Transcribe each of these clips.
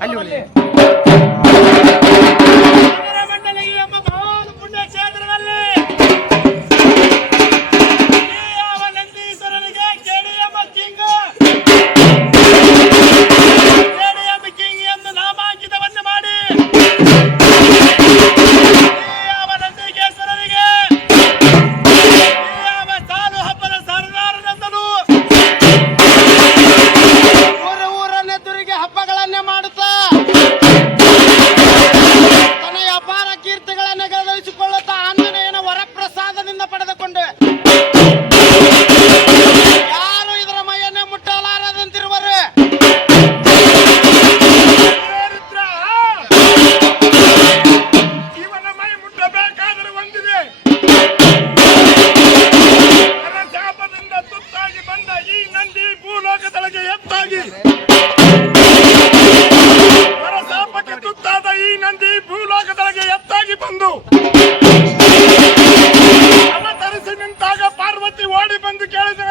தள்ளி ಬಂದು ಕೇಳಿದರಂತೆ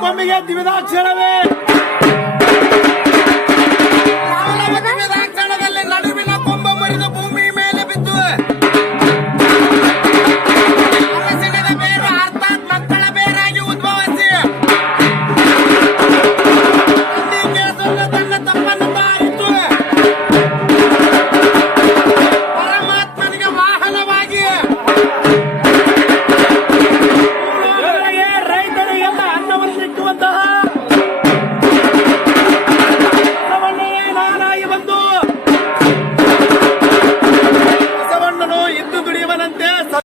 ಕೊಮ್ಮಿಗೆ ದಿವಿದಾಕ್ಷರವೇ